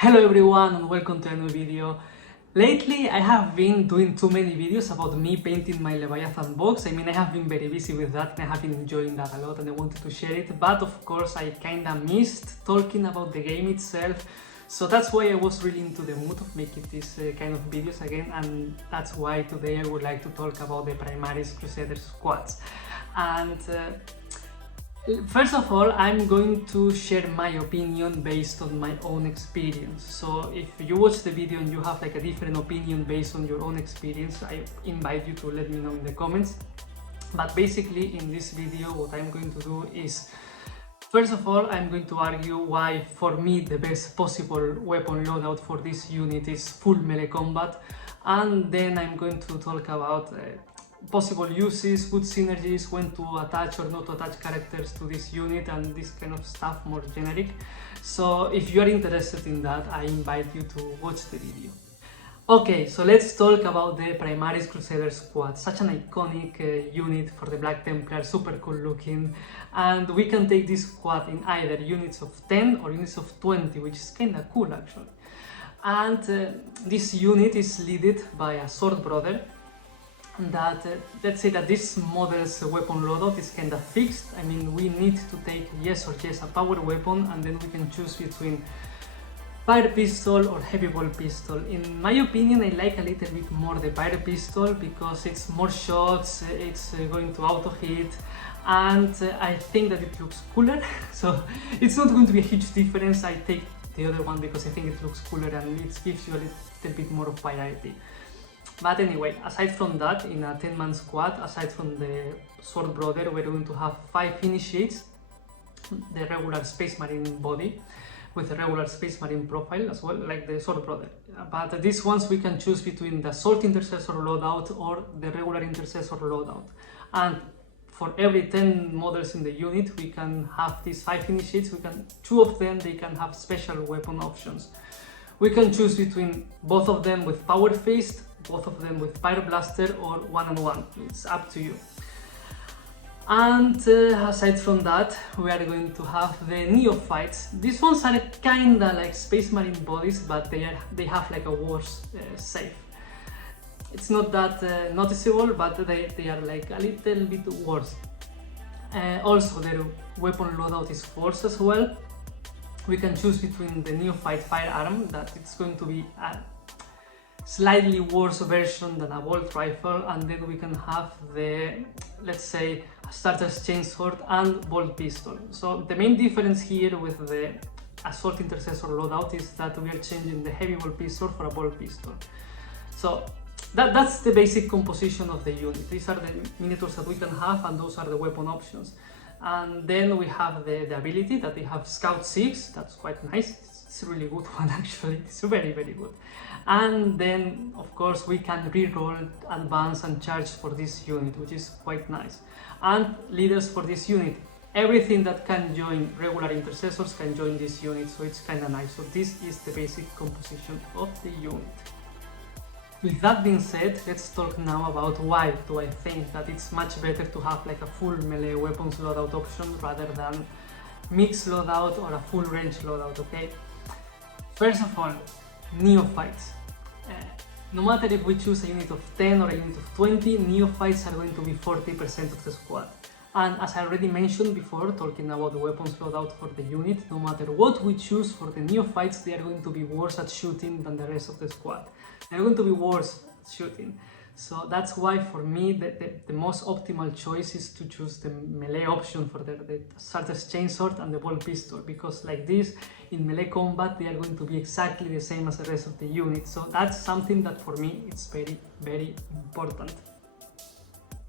Hello everyone and welcome to a new video. Lately I have been doing too many videos about me painting my Leviathan box. I have been very busy with that and I have been enjoying that a lot and I wanted to share it, but of course I kinda missed talking about the game itself. So that's why I was really into the mood of making these kind of videos again, and that's why today I would like to talk about the Primaris Crusader Squads. And first of all, I'm going to share my opinion based on my own experience. So if you watch the video and you have like a different opinion based on your own experience, I invite you to let me know in the comments. But basically in this video what I'm going to do is, first of all, I'm going to argue why for me the best possible weapon loadout for this unit is full melee combat, and then I'm going to talk about possible uses, good synergies, when to attach or not to attach characters to this unit and this kind of stuff, more generic. So if you are interested in that, I invite you to watch the video. Okay, so let's talk about the Primaris Crusader Squad. Such an iconic unit for the Black Templars, super cool looking, and we can take this squad in either units of 10 or units of 20, which is kinda cool actually. And this unit is led by a sword brother that, let's say that this model's weapon loadout is kinda fixed. We need to take yes or yes a power weapon, and then we can choose between fire pistol or heavy ball pistol. In my opinion, I like a little bit more the fire pistol because it's more shots, it's going to auto hit, and I think that it looks cooler. So it's not going to be a huge difference. I take the other one because I think it looks cooler and it gives you a little bit more of variety. But anyway, aside from that, in a 10-man squad, aside from the sword brother, we're going to have 5 initiates, the regular space marine body with a regular space marine profile as well, like the sword brother. But these ones we can choose between the assault intercessor loadout or the regular intercessor loadout. And for every 10 models in the unit, we can have these 5 initiates. 2 of them, they can have special weapon options. We can choose between both of them with power fist, both of them with fire blaster, or one-on-one. It's up to you. And aside from that, we are going to have the neophytes. These ones are kinda like space marine bodies, but they have like a worse save. It's not that noticeable, but they are like a little bit worse. Also, their weapon loadout is force as well. We can choose between the neophyte firearm, that it's going to be a slightly worse version than a bolt rifle, and then we can have the, let's say, starter's chainsword and bolt pistol. So the main difference here with the assault intercessor loadout is that we are changing the heavy bolt pistol for a bolt pistol. So that's the basic composition of the unit. These are the miniatures that we can have, and those are the weapon options. And then we have the ability that they have Scout 6, that's quite nice. It's a really good one actually, it's very good. And then of course we can reroll, advance and charge for this unit, which is quite nice. And leaders for this unit, everything that can join regular intercessors can join this unit, so it's kinda nice. So this is the basic composition of the unit. With that being said, let's talk now about why do I think that it's much better to have like a full melee weapons loadout option rather than mixed loadout or a full range loadout, okay? First of all, neophytes. No matter if we choose a unit of 10 or a unit of 20, neophytes are going to be 40% of the squad. And as I already mentioned before, talking about the weapons loadout for the unit, no matter what we choose for the neophytes, they are going to be worse at shooting than the rest of the squad. They're going to be worse at shooting. So that's why for me the most optimal choice is to choose the melee option for the starter's chainsword and the bolt pistol, because like this, in melee combat, they are going to be exactly the same as the rest of the unit. So that's something that for me it's very important.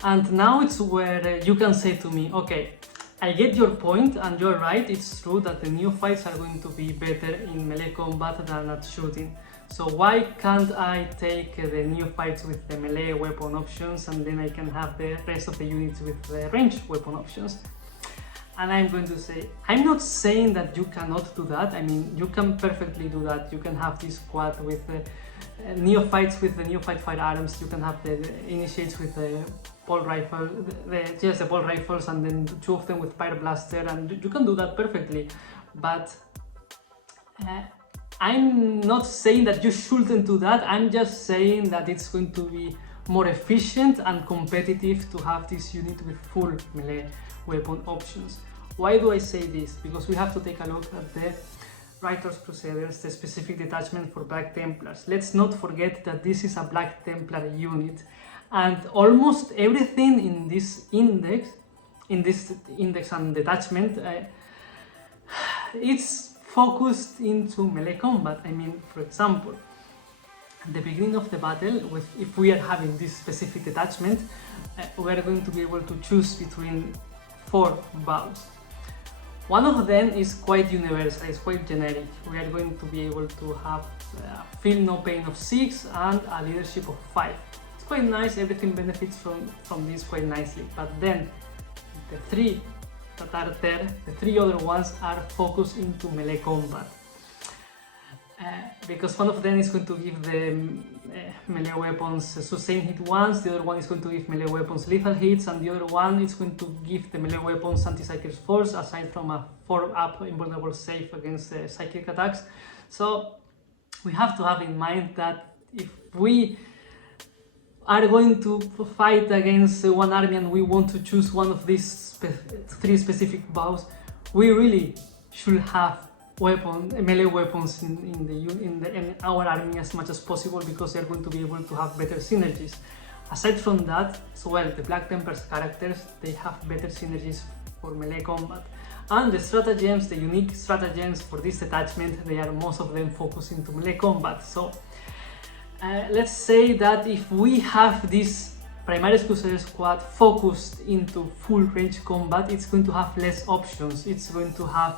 And now it's where you can say to me, okay, I get your point and you're right, it's true that the neophytes are going to be better in melee combat than at shooting. So why can't I take the neophytes with the melee weapon options and then I can have the rest of the units with the ranged weapon options? And I'm going to say, I'm not saying that you cannot do that. You can perfectly do that. You can have this squad with the neophytes with the neophyte firearms. You can have the initiates with the bolt rifle, the bolt rifles, and then 2 of them with fire blaster, and you can do that perfectly. But I'm not saying that you shouldn't do that, I'm just saying that it's going to be more efficient and competitive to have this unit with full melee weapon options. Why do I say this? Because we have to take a look at the Primaris Crusaders, the specific detachment for Black Templars. Let's not forget that this is a Black Templar unit, and almost everything in this index and detachment, it's focused into melee combat. I mean, for example, at the beginning of the battle, if we are having this specific detachment, we are going to be able to choose between 4 bows. One of them is quite universal, it's quite generic. We are going to be able to have feel no pain of 6 and a leadership of 5. It's quite nice, everything benefits from this quite nicely. But then the 3 that are there, the 3 other ones are focused into melee combat. Because one of them is going to give the melee weapons sustain hit once, the other one is going to give melee weapons lethal hits, and the other one is going to give the melee weapons anti-psychic force, aside from a 4-up invulnerable save against psychic attacks. So we have to have in mind that if we are going to fight against one army and we want to choose one of these 3 specific bows, we really should have melee weapons in our army as much as possible, because they're going to be able to have better synergies. Aside from that, so well, the Black Templars characters, they have better synergies for melee combat. And the stratagems, the unique stratagems for this detachment, they are most of them focused into melee combat. So let's say that if we have this Primaris Crusader Squad focused into full range combat, it's going to have less options, it's going to have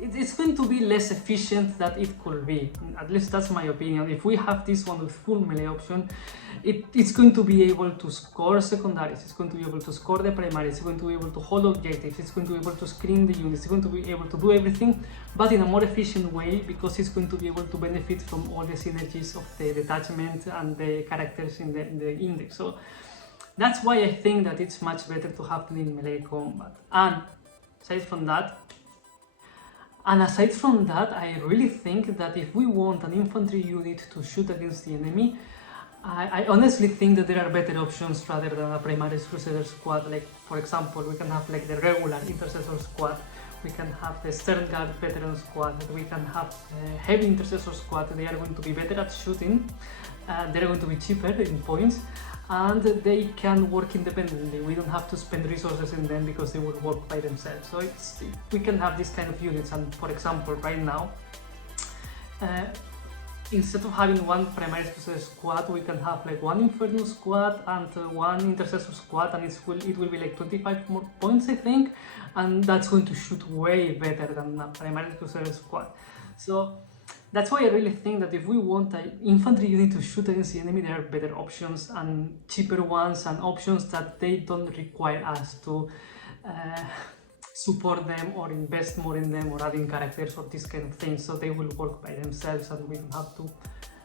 it's going to be less efficient than it could be. At least that's my opinion. If we have this one with full melee option, it's going to be able to score secondaries, it's going to be able to score the primaries, it's going to be able to hold objectives, it's going to be able to screen the units, it's going to be able to do everything, but in a more efficient way, because it's going to be able to benefit from all the synergies of the detachment and the characters in the index. So that's why I think that it's much better to have them in melee combat. And aside from that, I really think that if we want an infantry unit to shoot against the enemy, I honestly think that there are better options rather than a Primaris Crusader Squad. Like, for example, we can have like the regular Intercessor Squad, we can have the Stern Guard Veteran Squad, we can have the Heavy Intercessor Squad. They are going to be better at shooting, they're going to be cheaper in points, and they can work independently. We don't have to spend resources in them because they will work by themselves. So we can have this kind of units. And for example, right now, instead of having one Primaris Crusader Squad, we can have like one Inferno Squad and one Intercessor Squad, and it will be like 25 more points, I think, and that's going to shoot way better than a Primaris Crusader Squad. So that's why I really think that if we want an infantry unit to shoot against the enemy, there are better options and cheaper ones, and options that they don't require us to support them or invest more in them or adding characters or this kind of thing. So they will work by themselves and we don't have to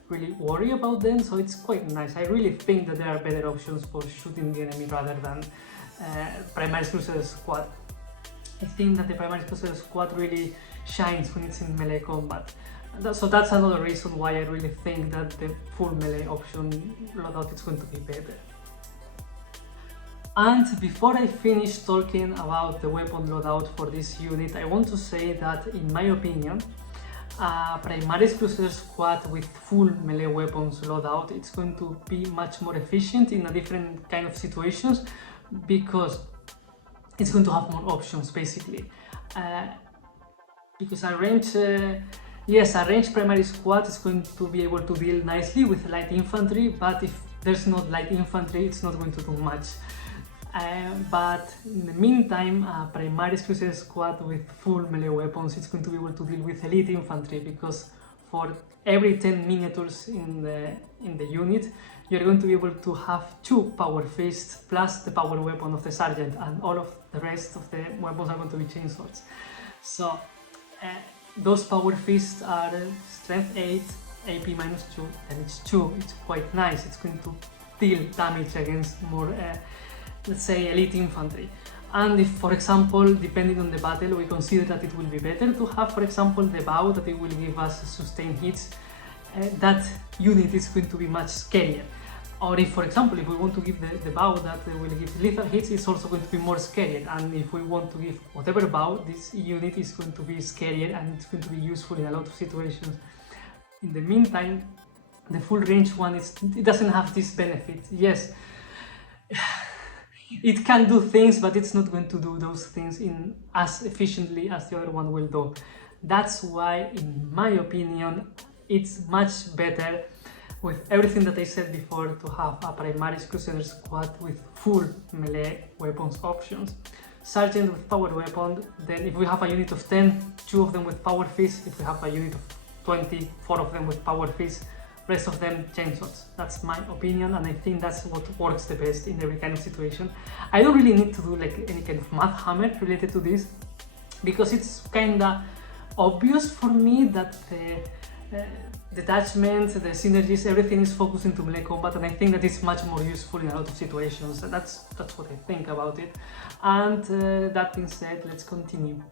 really worry about them. So it's quite nice. I really think that there are better options for shooting the enemy rather than Primaris Crusader Squad. I think that the Primaris Crusader Squad really shines when it's in melee combat. So that's another reason why I really think that the full melee option loadout is going to be better. And before I finish talking about the weapon loadout for this unit, I want to say that in my opinion, Primaris Crusader Squad with full melee weapons loadout, it's going to be much more efficient in a different kind of situations, because it's going to have more options basically. Because a ranged Primaris Squad is going to be able to deal nicely with light infantry, but if there's not light infantry, it's not going to do much. But in the meantime, Primaris Crusader Squad with full melee weapons, it's going to be able to deal with elite infantry, because for every 10 miniatures in the unit, you're going to be able to have 2 power fists plus the power weapon of the sergeant, and all of the rest of the weapons are going to be chainswords. So those power fists are strength 8, AP minus 2, damage 2. It's quite nice. It's going to deal damage against more let's say elite infantry. And if, for example, depending on the battle, we consider that it will be better to have, for example, the bow that it will give us sustained hits, that unit is going to be much scarier. Or if, for example, if we want to give the bow that will give lethal hits, it's also going to be more scarier. And if we want to give whatever bow, this unit is going to be scarier and it's going to be useful in a lot of situations. In the meantime, the full range one, it doesn't have this benefit. Yes, it can do things, but it's not going to do those things in as efficiently as the other one will do. That's why, in my opinion, it's much better, with everything that I said before, to have a Primaris Crusader Squad with full melee weapons options. Sergeant with power weapon, then if we have a unit of 10, 2 of them with power fist. If we have a unit of 20, 4 of them with power fist, rest of them chainswords. That's my opinion, and I think that's what works the best in every kind of situation. I don't really need to do like any kind of math hammer related to this, because it's kinda obvious for me that the detachments, the synergies, everything is focused into melee combat, and I think that it's much more useful in a lot of situations. That's what I think about it. And that being said, let's continue.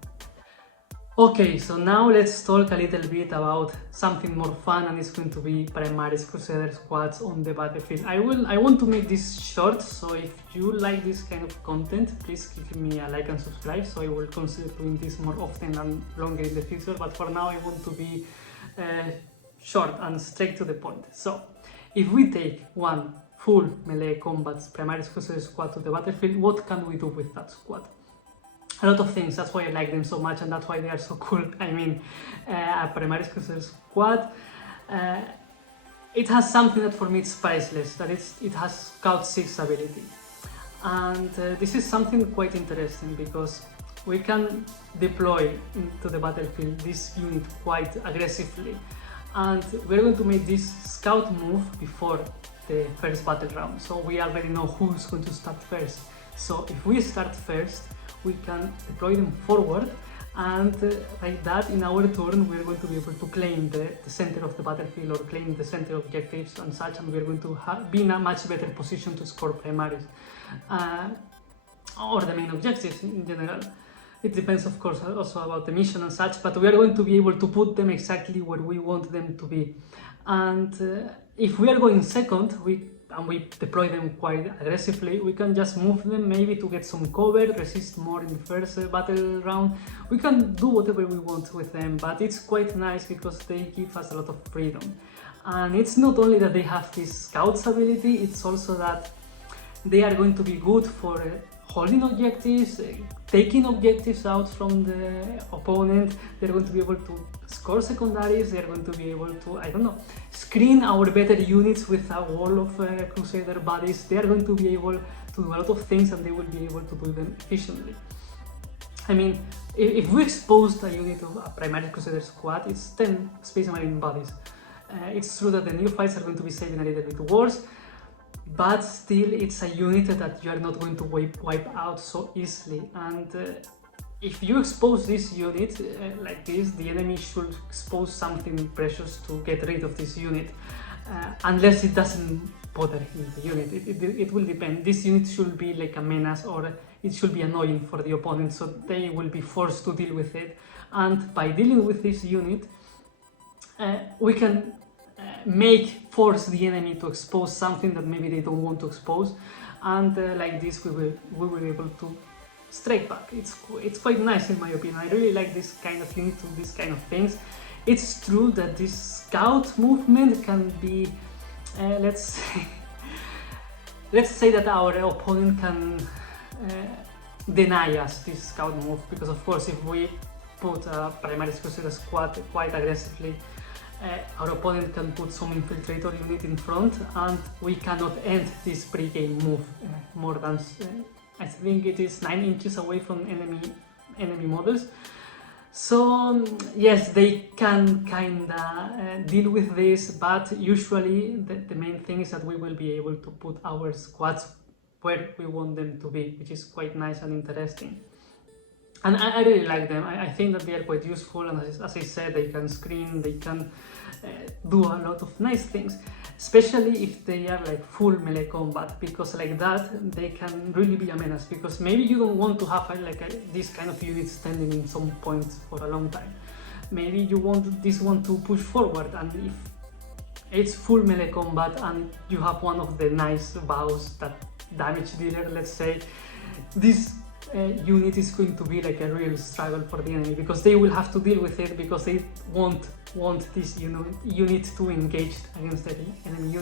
Okay, so now let's talk a little bit about something more fun, and it's going to be Primaris Crusader Squads on the battlefield. I want to make this short, so if you like this kind of content, please give me a like and subscribe, so I will consider doing this more often and longer in the future. But for now, I want to be short and straight to the point. So, if we take one full melee combat Primaris Crusader Squad to the battlefield, what can we do with that squad? A lot of things. That's why I like them so much, and that's why they are so cool. I mean, a Primaris Crusader Squad, it has something that for me is priceless, that it has Scout 6 ability. And this is something quite interesting, because we can deploy into the battlefield this unit quite aggressively, and we're going to make this scout move before the first battle round, so we already know who's going to start first. So if we start first, we can deploy them forward, and like that, in our turn, we're going to be able to claim the center of the battlefield, or claim the center objectives and such, and we're going to be in a much better position to score Primaris, or the main objectives in general. It depends, of course, also about the mission and such, but we are going to be able to put them exactly where we want them to be. And if we are going second, we deploy them quite aggressively, we can just move them maybe to get some cover, resist more in the first battle round. We can do whatever we want with them, but it's quite nice because they give us a lot of freedom. And it's not only that they have this Scout's ability, it's also that they are going to be good for holding objectives, taking objectives out from the opponent. They're going to be able to score secondaries, they're going to be able to, I don't know, screen our better units with a wall of Crusader bodies. They are going to be able to do a lot of things, and they will be able to do them efficiently. I mean, if we exposed a unit of a Primaris Crusader Squad, it's 10 Space Marine bodies. It's true that the neophytes are going to be saving a little bit worse, but still it's a unit that you are not going to wipe out so easily. And if you expose this unit like this, the enemy should expose something precious to get rid of this unit, unless it doesn't bother the unit. It will depend. This unit should be like a menace, or it should be annoying for the opponent, so they will be forced to deal with it. And by dealing with this unit, we can force the enemy to expose something that maybe they don't want to expose, and like this we will be able to strike back. It's quite nice in my opinion. I really like this kind of unit, to these kind of things. It's true that this scout movement can be, let's say that our opponent can deny us this scout move, because of course if we put a Primaris Crusader Squad quite aggressively, our opponent can put some infiltrator unit in front, and we cannot end this pre-game move more than I think it is 9 inches away from enemy models. So yes, they can kinda deal with this, but usually the main thing is that we will be able to put our squads where we want them to be, which is quite nice and interesting. And I really like them. I think that they are quite useful, and as I said, they can screen, they can do a lot of nice things, especially if they are like full melee combat, because like that they can really be a menace, because maybe you don't want to have this kind of unit standing in some points for a long time. Maybe you want this one to push forward, and if it's full melee combat and you have one of the nice bows that damage dealer, let's say, this unit is going to be like a real struggle for the enemy, because they will have to deal with it, because they won't want this unit to engage against their enemy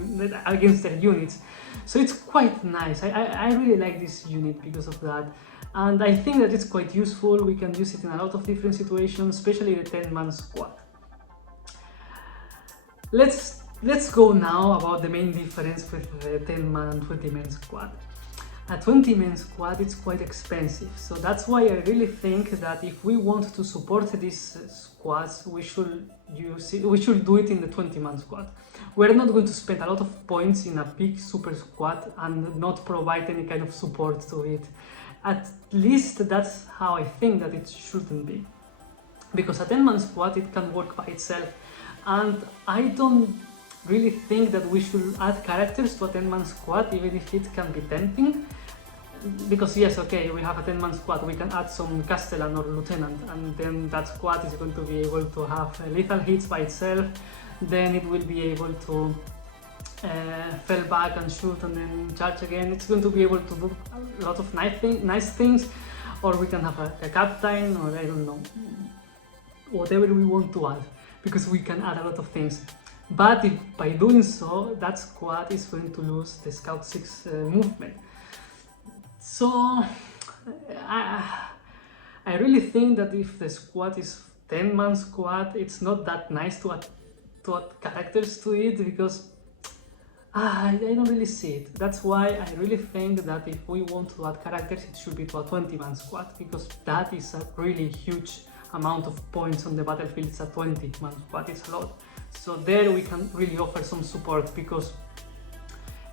against their units. So it's quite nice. I really like this unit because of that, and I think that it's quite useful. We can use it in a lot of different situations, especially the 10-man squad. Let's go now about the main difference with the 10-man and 20-man squad. A 20-man squad is quite expensive, so that's why I really think that if we want to support these squads, we should do it in the 20-man squad. We're not going to spend a lot of points in a big super squad and not provide any kind of support to it. At least that's how I think that it shouldn't be. Because a 10-man squad, it can work by itself, and I don't really think that we should add characters to a 10-man squad, even if it can be tempting. Because yes, okay, we have a 10-man squad, we can add some Castellan or Lieutenant, and then that squad is going to be able to have lethal hits by itself. Then it will be able to fall back and shoot and then charge again. It's going to be able to do a lot of nice things. Or we can have a captain, or I don't know, whatever we want to add, because we can add a lot of things. But if by doing so, that squad is going to lose the Scout 6 movement. So I really think that if the squad is 10-man squad, it's not that nice to add characters to it, because I don't really see it. That's why I really think that if we want to add characters, it should be to a 20-man squad, because that is a really huge amount of points on the battlefield. It's a 20-man squad, it's a lot. So there we can really offer some support, because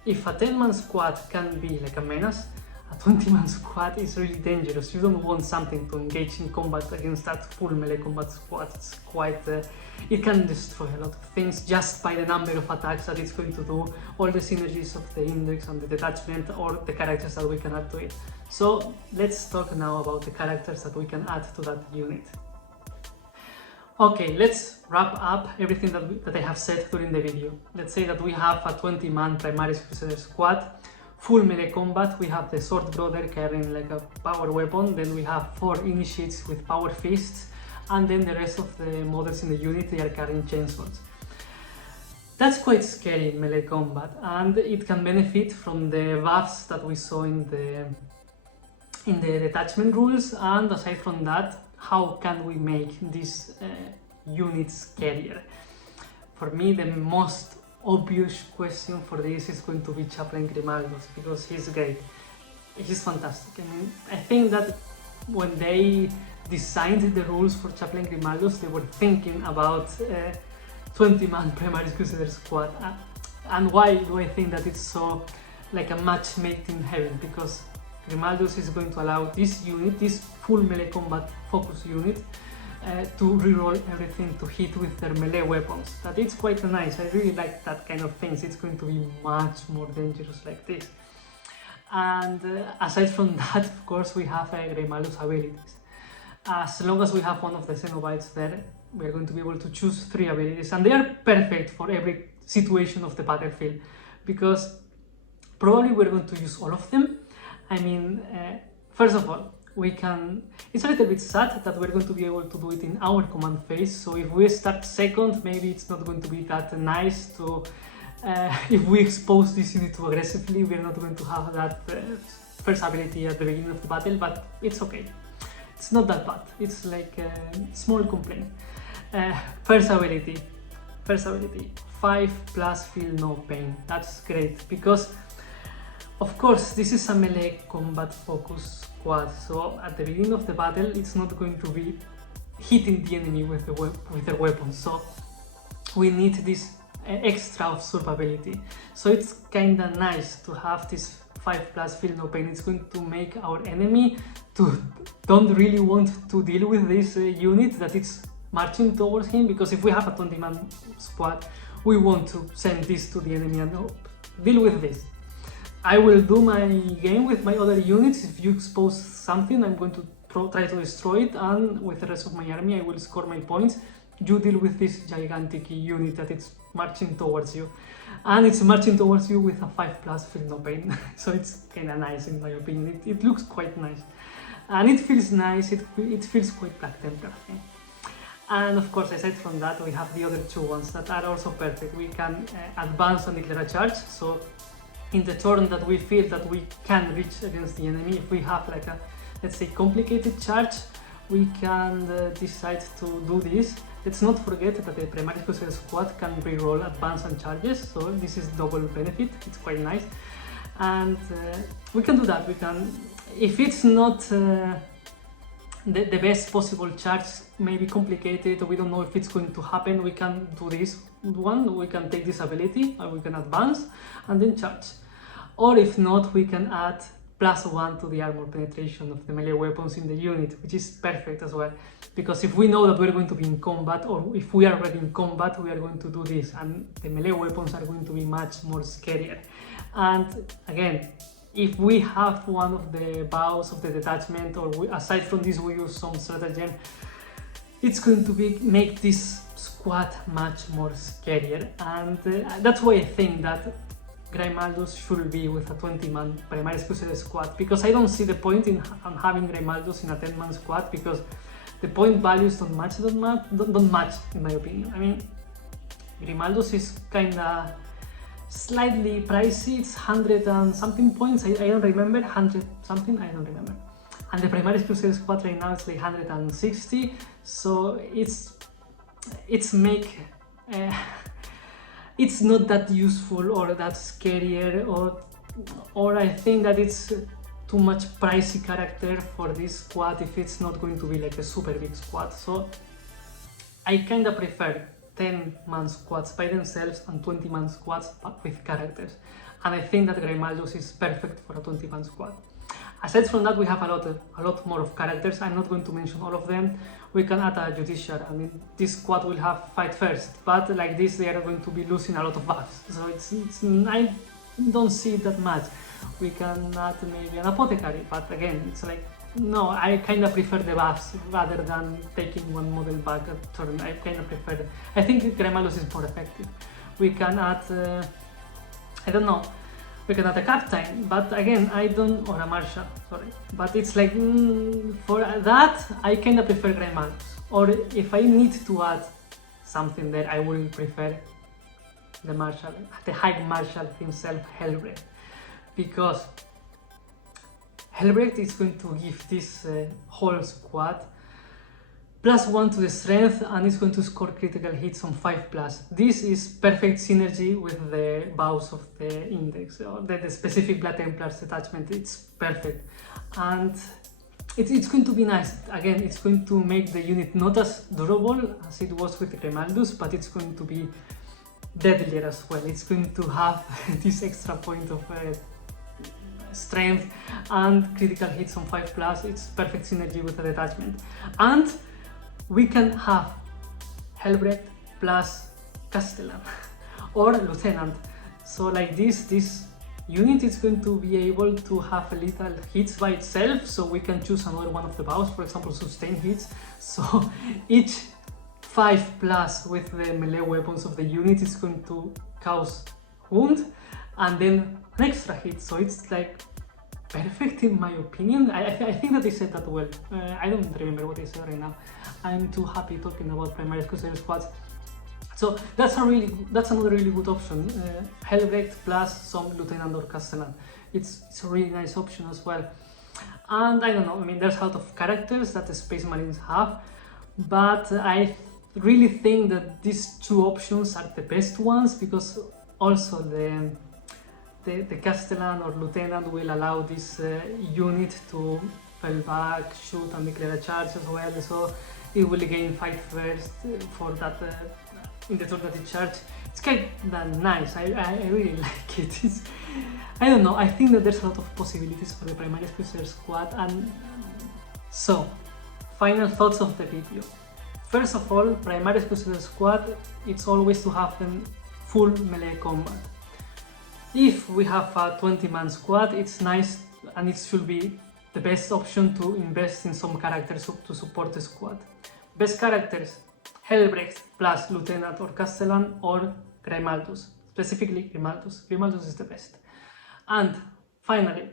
if a 10-man squad can be like a menace, a 20-man squad is really dangerous. You don't want something to engage in combat against that full melee combat squad. It's quite... it can destroy a lot of things just by the number of attacks that it's going to do, all the synergies of the index and the detachment, or the characters that we can add to it. So let's talk now about the characters that we can add to that unit. Okay, let's wrap up everything that I have said during the video. Let's say that we have a 20-man Primaris Crusader Squad, full melee combat. We have the Sword Brother carrying like a power weapon, then we have 4 initiates with power fists, and then the rest of the models in the unit, they are carrying chainswords. That's quite scary in melee combat, and it can benefit from the buffs that we saw in the detachment rules. And aside from that, how can we make these units scarier? For me, the most obvious question for this is going to be Chaplain Grimaldos, because he's great. He's fantastic. I mean, I think that when they designed the rules for Chaplain Grimaldos, they were thinking about 20-man Primaris Crusader Squad. And why do I think that it's so like a match made in heaven? Because Grimaldos is going to allow this unit, this full melee combat focus unit, to reroll everything to hit with their melee weapons. That it's quite nice. I really like that kind of things. It's going to be much more dangerous like this. And aside from that, of course, we have Grimaldos abilities. As long as we have one of the Cenobites there, we're going to be able to choose 3 abilities, and they are perfect for every situation of the battlefield, because probably we're going to use all of them. I mean, first of all, we can... It's a little bit sad that we're going to be able to do it in our command phase, so if we start second, maybe it's not going to be that nice to... if we expose this unit too aggressively, we're not going to have that first ability at the beginning of the battle, but it's okay. It's not that bad. It's like a small complaint. First ability, 5+ feel no pain. That's great, because of course this is a melee combat focus squad, so at the beginning of the battle it's not going to be hitting the enemy with their weapons, so we need this extra of survivability. So it's kinda nice to have this 5+ feel no pain. It's going to make our enemy don't really want to deal with this unit that it's marching towards him, because if we have a 20-man squad, we want to send this to the enemy and deal with this. I will do my game with my other units. If you expose something, I'm going to try to destroy it, and with the rest of my army I will score my points. You deal with this gigantic unit that it's marching towards you, and it's marching towards you with a 5+ feel no pain. So it's kind of nice in my opinion. It looks quite nice, and it feels nice. It feels quite Black Templar. Okay? And of course, aside from that, we have the other two ones that are also perfect. We can advance and declare a charge. So in the turn that we feel that we can reach against the enemy, if we have like a, let's say, complicated charge, we can decide to do this. Let's not forget that the Primaris Crusader Squad can reroll advance and charges, so this is double benefit. It's quite nice, and we can do that. We can, if it's not the best possible charge, maybe complicated, we don't know if it's going to happen, we can do this one. We can take this ability, and we can advance and then charge. Or if not, we can add +1 to the armor penetration of the melee weapons in the unit, which is perfect as well, because if we know that we're going to be in combat, or if we are already in combat, we are going to do this, and the melee weapons are going to be much more scarier. And again, if we have one of the bows of the detachment, or aside from this we use some stratagem, it's going to make this squad much more scarier. And that's why I think that Grimaldus should be with a 20-man Primaris Crusader Squad, because I don't see the point in having Grimaldus in a 10-man squad, because the point values don't match in my opinion. I mean, Grimaldus is kinda slightly pricey. It's 100 and something points, I don't remember, 100 something, I don't remember. And the Primaris Crusader Squad right now is like 160, so it's not that useful or that scarier, or I think that it's too much pricey character for this squad if it's not going to be like a super big squad. So I kinda prefer 10-man squads by themselves and 20-man squads with characters, and I think that Grimaldus is perfect for a 20-man squad. Aside from that, we have a lot more of characters. I'm not going to mention all of them. We can add a Judiciary. I mean, this squad will have fight first, but like this they are going to be losing a lot of buffs, so I don't see it that much. We can add maybe an Apothecary, but again, it's like, no, I kind of prefer the buffs rather than taking one model back at turn. I kind of prefer it. I think Grimaldus is more effective. We can add, I don't know, we can add a Captain, but again, or a Marshal, sorry. But it's like, for that, I kind of prefer Grimaldus. Or if I need to add something there, I will prefer the Marshal, the High Marshal himself, Helbrecht. Because Helbrecht is going to give this whole squad +1 to the strength, and it's going to score critical hits on 5+. This is perfect synergy with the bows of the index, or the specific Black Templars detachment. It's perfect, and it's going to be nice. Again, it's going to make the unit not as durable as it was with Grimaldus, but it's going to be deadlier as well. It's going to have this extra point of strength and critical hits on 5+. It's perfect synergy with the detachment, and we can have Helbrecht plus Castellan or Lieutenant. So like this unit is going to be able to have little hits by itself, so we can choose another one of the bows, for example sustain hits. So each 5+ with the melee weapons of the unit is going to cause wound and then an extra hit. So it's like perfect in my opinion. I think that they said that well. I don't remember what they said right now. I'm too happy talking about Primaris Crusader Squads. So that's another really good option. Helbrecht plus some Lieutenant or Castellan. It's a really nice option as well. And I don't know, I mean, there's a lot of characters that the Space Marines have, but I really think that these two options are the best ones, because also the Castellan or Lieutenant will allow this unit to fall back, shoot and declare a charge as well. So it will gain 5 first for that in the turn that it charge. It's kind of nice. I really like it. I don't know, I think that there's a lot of possibilities for the Primaris Crusader Squad. And so, final thoughts of the video. First of all, Primaris Crusader Squad, it's always to have them full melee combat. If we have a 20-man squad, it's nice and it should be the best option to invest in some characters to support the squad. Best characters: Helbrecht plus Lieutenant or Castellan, or Grimaldus, specifically Grimaldus. Grimaldus is the best. And finally,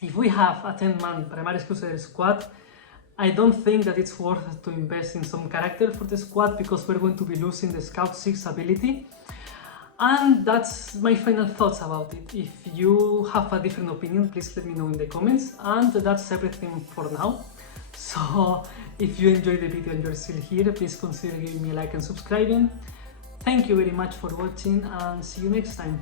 if we have a 10-man Primaris Crusader Squad, I don't think that it's worth to invest in some character for the squad, because we're going to be losing the Scout 6 ability. And that's my final thoughts about it. If you have a different opinion, please let me know in the comments. And that's everything for now. So if you enjoyed the video and you're still here, please consider giving me a like and subscribing. Thank you very much for watching, and see you next time.